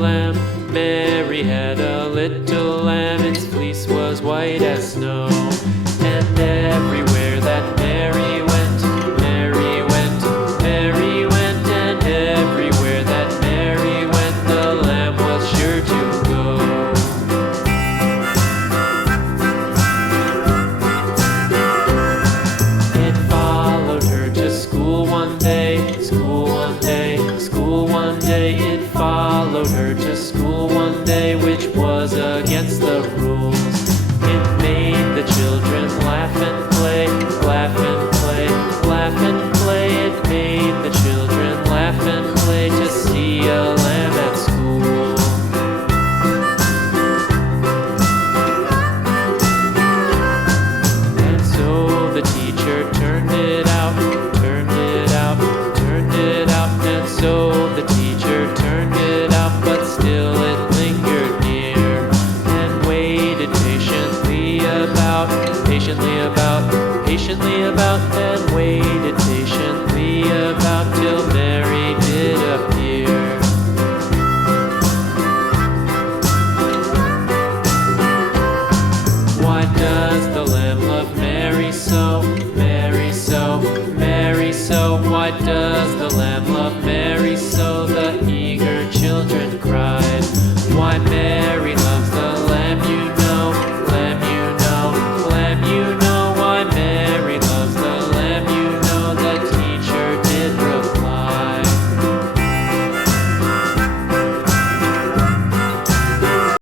lamb. Mary had a little lamb, its fleece was white as snow. And everywhere that Mary went, Mary went, Mary went, and everywhere that Mary went, the lamb was sure to go. It followed her to school one day, school one day, school one day. It followed her to school one day, which was against the rules.